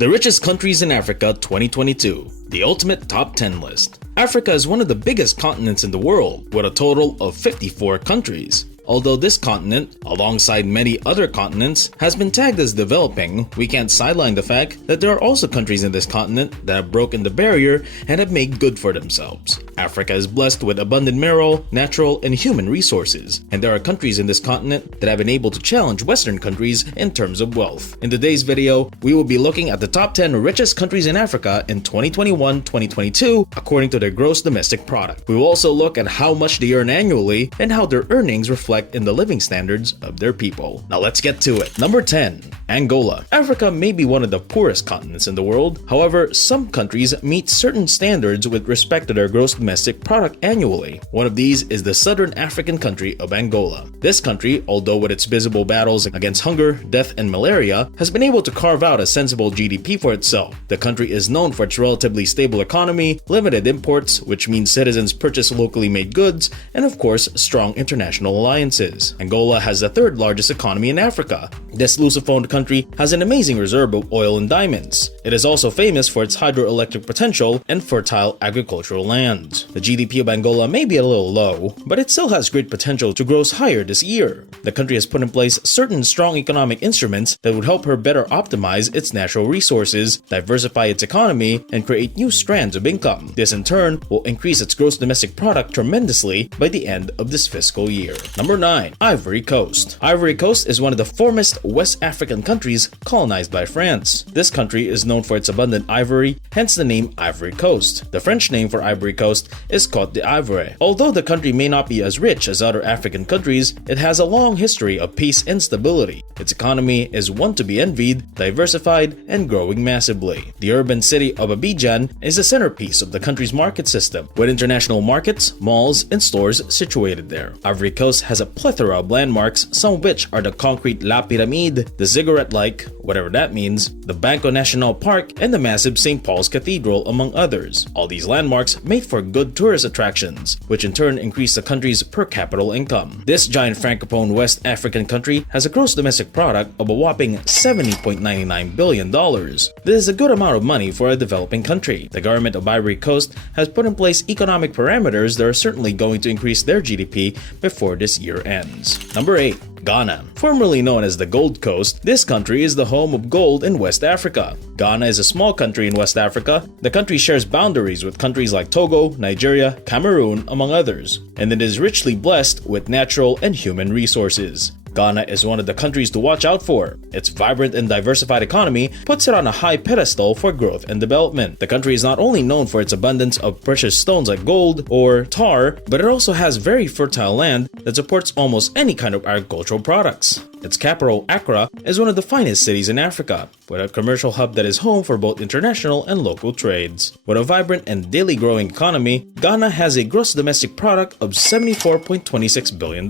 The Richest Countries in Africa 2022, the ultimate top 10 list. Africa is one of the biggest continents in the world, with a total of 54 countries. Although this continent, alongside many other continents, has been tagged as developing, we can't sideline the fact that there are also countries in this continent that have broken the barrier and have made good for themselves. Africa is blessed with abundant mineral, natural, and human resources, and there are countries in this continent that have been able to challenge Western countries in terms of wealth. In today's video, we will be looking at the top 10 richest countries in Africa in 2021-2022 according to their gross domestic product. We will also look at how much they earn annually and how their earnings reflect in the living standards of their people. Now let's get to it. Number 10. Angola. Africa may be one of the poorest continents in the world. However, some countries meet certain standards with respect to their gross domestic product annually. One of these is the southern African country of Angola. This country, although with its visible battles against hunger, death, and malaria, has been able to carve out a sensible GDP for itself. The country is known for its relatively stable economy, limited imports, which means citizens purchase locally made goods, and of course, strong international alliances. Angola has the third largest economy in Africa. This Lusophone country has an amazing reserve of oil and diamonds. It is also famous for its hydroelectric potential and fertile agricultural lands. The GDP of Angola may be a little low, but it still has great potential to grow higher this year. The country has put in place certain strong economic instruments that would help her better optimize its natural resources, diversify its economy, and create new strands of income. This in turn will increase its gross domestic product tremendously by the end of this fiscal year. Number 9. Ivory Coast. Ivory Coast is one of the foremost West African countries colonized by France. This country is known for its abundant ivory, hence the name Ivory Coast. The French name for Ivory Coast is Côte d'Ivoire. Although the country may not be as rich as other African countries, it has a long history of peace and stability. Its economy is one to be envied, diversified, and growing massively. The urban city of Abidjan is the centerpiece of the country's market system, with international markets, malls, and stores situated there. Ivory Coast has a plethora of landmarks, some of which are the concrete La Pyramide, the ziggurat-like, whatever that means, the Banco National Park, and the massive St. Paul's Cathedral, among others. All these landmarks make for good tourist attractions, which in turn increase the country's per capita income. This giant francophone West African country has a gross domestic product of a whopping $70.99 billion. This is a good amount of money for a developing country. The government of Ivory Coast has put in place economic parameters that are certainly going to increase their GDP before this year ends. Number 8. Ghana. Formerly known as the Gold Coast, this country is the home of gold in West Africa. Ghana is a small country in West Africa. The country shares boundaries with countries like Togo, Nigeria, Cameroon, among others, and it is richly blessed with natural and human resources. Ghana is one of the countries to watch out for. Its vibrant and diversified economy puts it on a high pedestal for growth and development. The country is not only known for its abundance of precious stones like gold or tar, but it also has very fertile land that supports almost any kind of agricultural products. Its capital, Accra, is one of the finest cities in Africa, with a commercial hub that is home for both international and local trades. With a vibrant and daily growing economy, Ghana has a gross domestic product of $74.26 billion.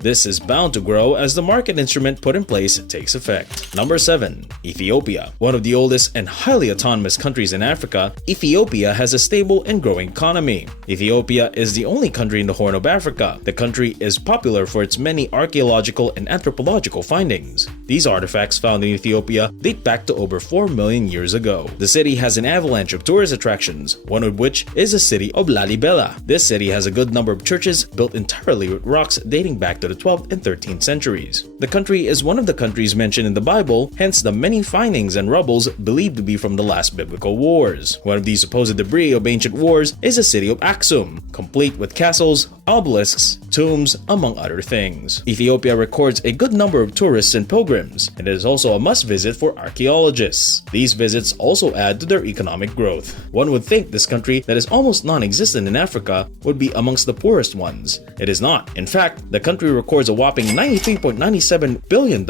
This is bound to grow as the market instrument put in place takes effect. Number 7. Ethiopia. One of the oldest and highly autonomous countries in Africa, Ethiopia has a stable and growing economy. Ethiopia is the only country in the Horn of Africa. The country is popular for its many archaeological and anthropological findings. These artifacts found in Ethiopia date back to over 4 million years ago. The city has an avalanche of tourist attractions, one of which is the city of Lalibela. This city has a good number of churches built entirely with rocks dating back to the 12th and 13th centuries. The country is one of the countries mentioned in the Bible, hence the many findings and rubbles believed to be from the last biblical wars. One of these supposed debris of ancient wars is the city of Aksum, complete with castles, obelisks, tombs, among other things. Ethiopia records a good number of tourists and pilgrims, and it is also a must-visit for archaeologists. These visits also add to their economic growth. One would think this country that is almost non-existent in Africa would be amongst the poorest ones. It is not. In fact, the country records a whopping $93.97 billion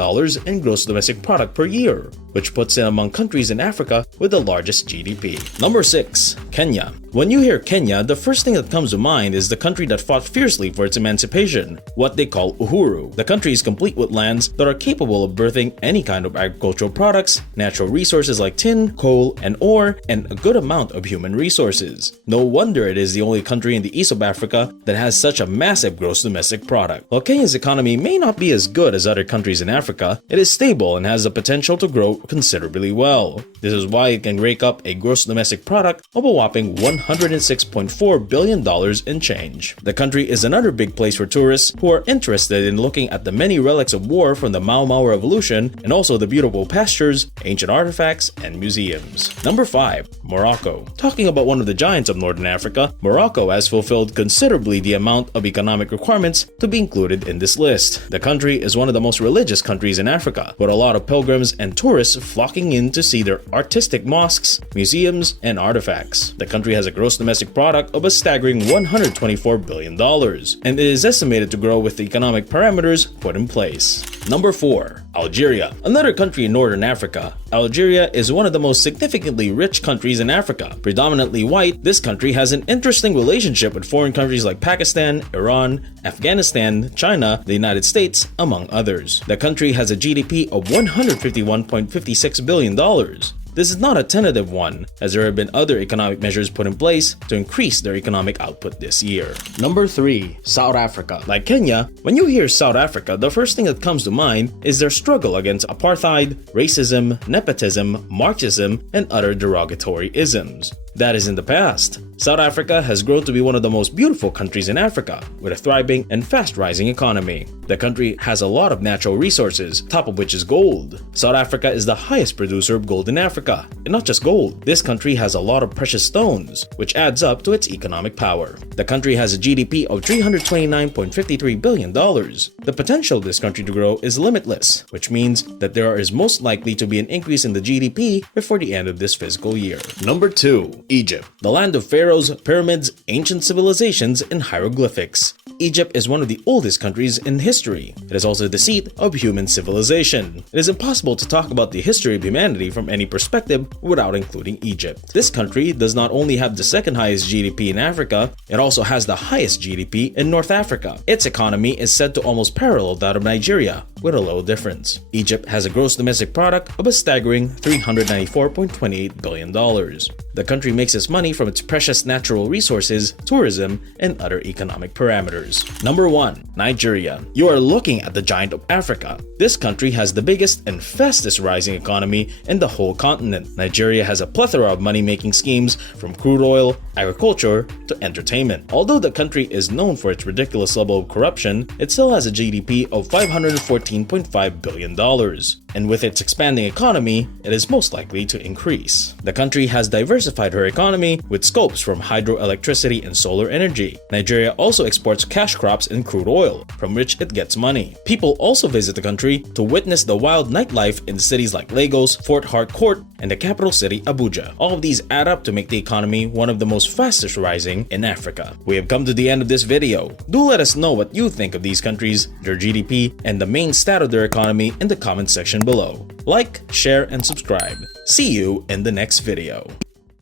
in gross domestic product per year, which puts it among countries in Africa with the largest GDP. Number 6. Kenya. When you hear Kenya, the first thing that comes to mind is the country that fought fought fiercely for its emancipation, what they call uhuru. The country is complete with lands that are capable of birthing any kind of agricultural products, natural resources like tin, coal, and ore, and a good amount of human resources. No wonder it is the only country in the east of Africa that has such a massive gross domestic product. While Kenya's economy may not be as good as other countries in Africa, it is stable and has the potential to grow considerably well. This is why it can rake up a gross domestic product of a whopping $106.4 billion in change. The country is another big place for tourists who are interested in looking at the many relics of war from the Mau Mau Revolution and also the beautiful pastures, ancient artifacts, and museums. Number 5. Morocco. Talking about one of the giants of Northern Africa, Morocco has fulfilled considerably the amount of economic requirements to be included in this list. The country is one of the most religious countries in Africa, with a lot of pilgrims and tourists flocking in to see their artistic mosques, museums, and artifacts. The country has a gross domestic product of a staggering $124 billion, and it is estimated to grow with the economic parameters put in place. Number 4. Algeria. Another country in Northern Africa, Algeria is one of the most significantly rich countries in Africa. Predominantly white, this country has an interesting relationship with foreign countries like Pakistan, Iran, Afghanistan, China, the United States, among others. The country has a GDP of $151.56 billion. This is not a tentative one, as there have been other economic measures put in place to increase their economic output this year. Number 3. South Africa. Like Kenya, when you hear South Africa, the first thing that comes to mind is their struggle against apartheid, racism, nepotism, Marxism, and other derogatory isms. That is in the past. South Africa has grown to be one of the most beautiful countries in Africa, with a thriving and fast-rising economy. The country has a lot of natural resources, top of which is gold. South Africa is the highest producer of gold in Africa. And not just gold, this country has a lot of precious stones, which adds up to its economic power. The country has a GDP of $329.53 billion. The potential of this country to grow is limitless, which means that there is most likely to be an increase in the GDP before the end of this fiscal year. Number 2. Egypt. The land of pharaohs, pyramids, ancient civilizations, and hieroglyphics. Egypt is one of the oldest countries in history. It is also the seat of human civilization. It is impossible to talk about the history of humanity from any perspective without including Egypt. This country does not only have the second highest GDP in Africa, it also has the highest GDP in North Africa. Its economy is said to almost parallel that of Nigeria, with a low difference. Egypt has a gross domestic product of a staggering $394.28 billion. The country makes its money from its precious natural resources, tourism, and other economic parameters. Number 1. Nigeria. You are looking at the giant of Africa. This country has the biggest and fastest rising economy in the whole continent. Nigeria has a plethora of money-making schemes, from crude oil, agriculture, to entertainment. Although the country is known for its ridiculous level of corruption, it still has a GDP of $514.5 billion. And with its expanding economy, it is most likely to increase. The country has diversified her economy with scopes from hydroelectricity and solar energy. Nigeria also exports cash crops and crude oil, from which it gets money. People also visit the country to witness the wild nightlife in cities like Lagos, Fort Harcourt, and the capital city Abuja. All of these add up to make the economy one of the most fastest rising in Africa. We have come to the end of this video. Do let us know what you think of these countries, their GDP, and the main stat of their economy in the comment section below. Like, share, and subscribe. See you in the next video.